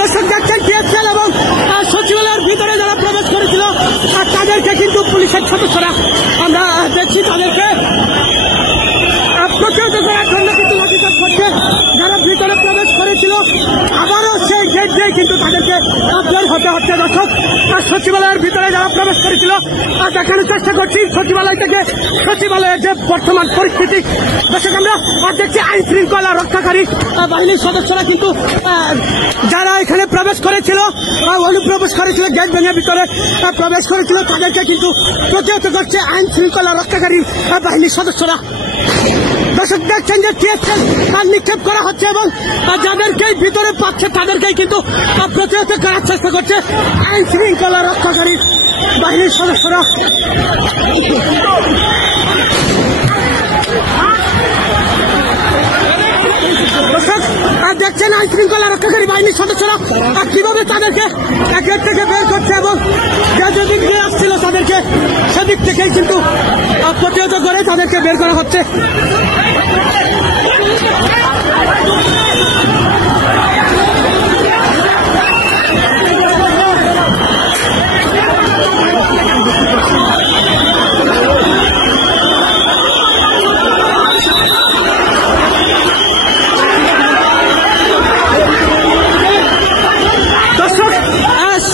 দর্শক দেখছেন টিএসএল এবং সচিবালয়ের ভিতরে যারা প্রবেশ করেছিল তাদেরকে কিন্তু পুলিশের সদস্যরা আমরা দেখছি তাদেরকে প্রতিহত করার জন্য কিন্তু লাঠিচার্জ করছে। যারা ভিতরে প্রবেশ করেছিল আবারও সেই গেট দিয়ে কিন্তু তাদেরকে বের হতে হচ্ছে। দর্শক সচিবালয়ের ভিতরে যারা প্রবেশ করেছিল দেখানোর চেষ্টা করছি সচিবালয় থেকে সচিবালয়ের যে বর্তমান পরিস্থিতি। দর্শক আমরা দেখছি আইন শৃঙ্খলা রক্ষাকারী বাহিনীর সদস্যরা কিন্তু যারা এখানে প্রবেশ করেছিল অনুপ্রবেশ করেছিল গেট ভেঙে ভিতরে প্রবেশ করেছিল তাদেরকে কিন্তু প্রতিহত করছে আইন শৃঙ্খলা রক্ষাকারী বাহিনীর সদস্যরা। দর্শক দেখছেন যে টিএসএল নিক্ষেপ করা হচ্ছে এবং যাদেরকেই ভিতরে পাচ্ছে তাদেরকেই কিন্তু প্রতিহত করার চেষ্টা করছে আইন শৃঙ্খলা রক্ষাকারী বাহিনীর সদস্যরা। দর্শক দেখছেন আইন শৃঙ্খলা রক্ষাকারী বাহিনীর সদস্যরা কিভাবে তাদেরকে একের থেকে বের করছে এবং যে দিক দিয়ে আসছিল তাদেরকে সেদিক থেকেই কিন্তু প্রতিহত করে তাদেরকে বের করা হচ্ছে।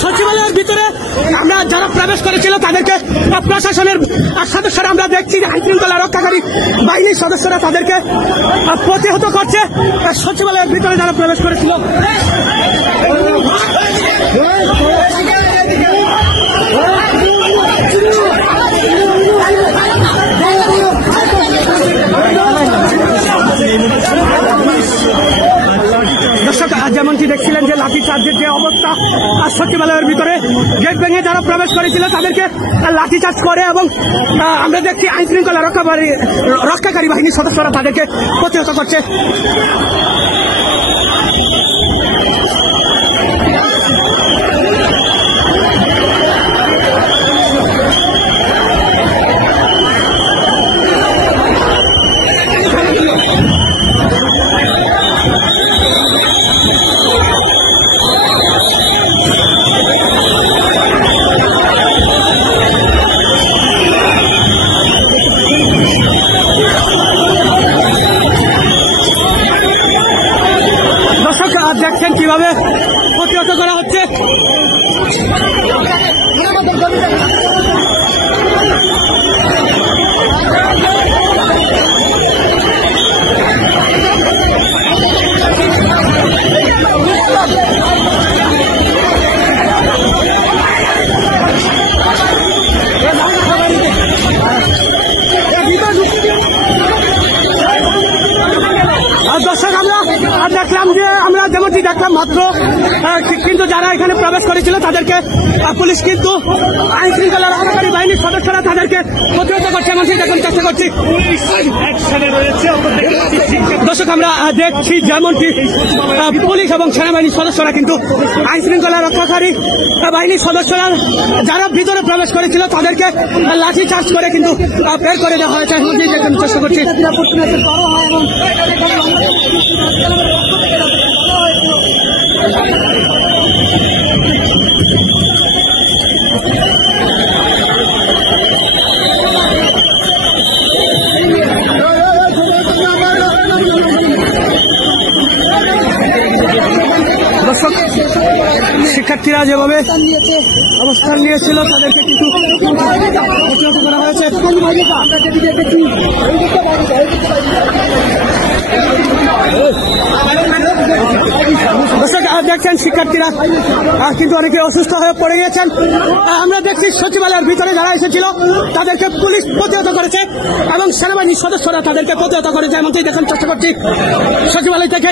সচিবালয়ের ভিতরে আমরা যারা প্রবেশ করেছিল তাদেরকে প্রশাসনের সদস্যরা আমরা দেখছি যে আইন শৃঙ্খলা রক্ষাকারী বাহিনীর সদস্যরা তাদেরকে প্রতিহত করছে। সচিবালয়ের ভিতরে যারা প্রবেশ করেছিল দর্শক যেমনটি দেখছিলেন যে লাঠিচার্জের যে অবস্থা সচিবালয়ের ভিতরে গেট ভেঙে যারা প্রবেশ করেছিল তাদেরকে লাঠিচার্জ করে এবং আমরা দেখছি আইন শৃঙ্খলা রক্ষাকারী বাহিনীর সদস্যরা তাদেরকে প্রতিহত করছে। দেখছেন কিভাবে প্রতিহত করা হচ্ছে। দর্শক আমরা দেখলাম যে আমরা যেমনটি দেখলাম মাত্র কিন্তু যারা এখানে প্রবেশ করেছিল তাদেরকে পুলিশ কিন্তু আইন শৃঙ্খলা রক্ষাকারী বাহিনীর সদস্যরা তাদেরকে প্রতিহত করছে এমনটি দেখানোর চেষ্টা করছি। দর্শক আমরা দেখছি যেমনটি পুলিশ এবং সেনাবাহিনীর সদস্যরা কিন্তু আইন শৃঙ্খলা রক্ষাকারী বাহিনীর সদস্যরা যারা ভিতরে প্রবেশ করেছিল তাদেরকে লাঠি চার্জ করে কিন্তু বের করে দেওয়া হয়েছে এমনটি দেখানোর চেষ্টা করছি। দর্শক শিক্ষার্থীরা যেভাবে অবস্থান নিয়েছিল তাদেরকে কিন্তু প্রতিহত করা হয়েছে। দর্শক দেখছেন শিক্ষার্থীরা কিন্তু অনেকে অসুস্থ হয়ে পড়ে গিয়েছেন। আমরা দেখছি সচিবালয়ের ভিতরে যারা এসেছিল তাদেরকে পুলিশ প্রতিহত করেছে এবং সেনাবাহিনীর সদস্যরা তাদেরকে প্রতিহত করেছে এমনটাই দেখার চেষ্টা করছি সচিবালয় থেকে।